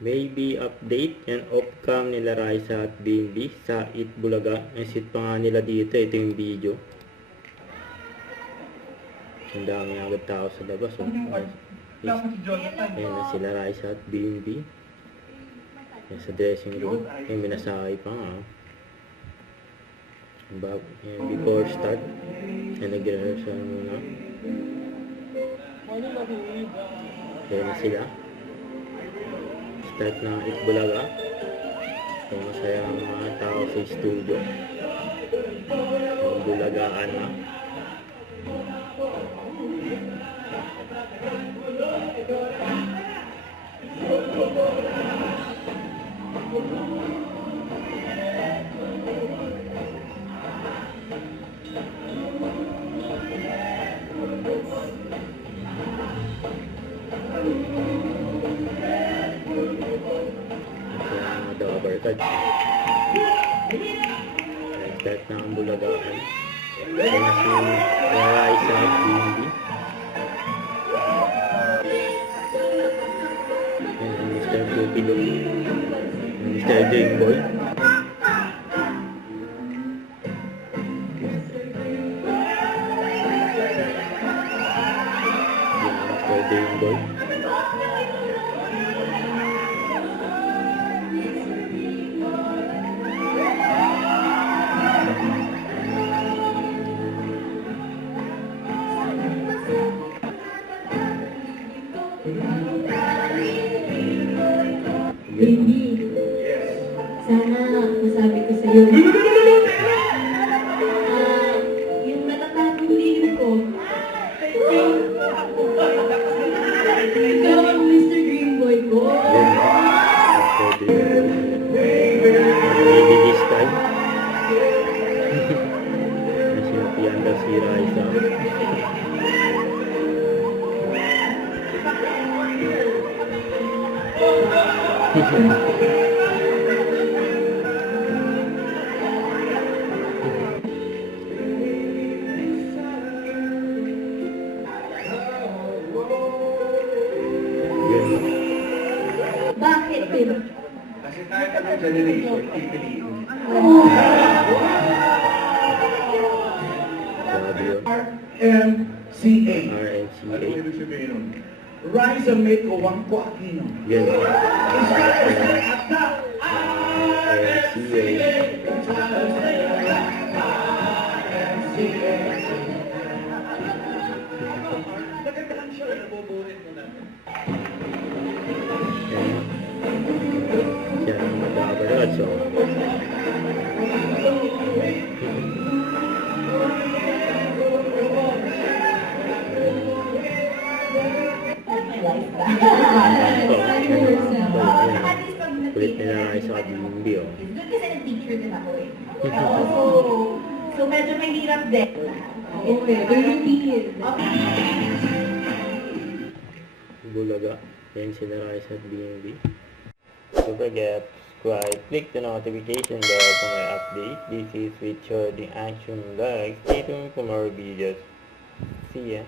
Maybe update yan off-cam nila Raisa at BNB sa Itbulaga. Nasit pa nga nila dito. Ito yung video. Ang dami agad tao sa labas. Oh. Ayan na sila Raisa at BNB. Yan sa dressing room. Ayan, minasakay pa nga. Ayan, before start. Ayan, nag-rehearsal muna. Ayan na sila. Start ng Itbulaga. So, masaya ang mga tao sa studio. Ang bulagaan na. Start na ang bulagaan. Ayan na si Raisa at BNB. Ayan ang Mr. Cupido. Mr. Dreamboy. Ayan ang Mr. Dreamboy. Baby, sana masabi ko sa'yo, yung natatagong lilim ko, ikaw ang Mr. Dreamboy ko. Maybe this time. Nasintihan daw si Raisa. Bakit, Tim? Kasi tayo ng generation, Italy. RMCA. RMCA. Ano ibig sabihin nun? Rise and make o wangko Aquino. Yan. RMCA. Nagkakalang siya, naboborin mo namin. Yan ang magkakabalat. So, kulit nila Raisa at BNB. Doon kasi nag-teacher din ako eh. So medyo mahirap din. Okay, very routine. Bulaga. Yan sila Raisa at BNB. Don't forget, subscribe, click the notification bell for my update. This is with the Action Vlog. Stay tuned for more videos. See ya.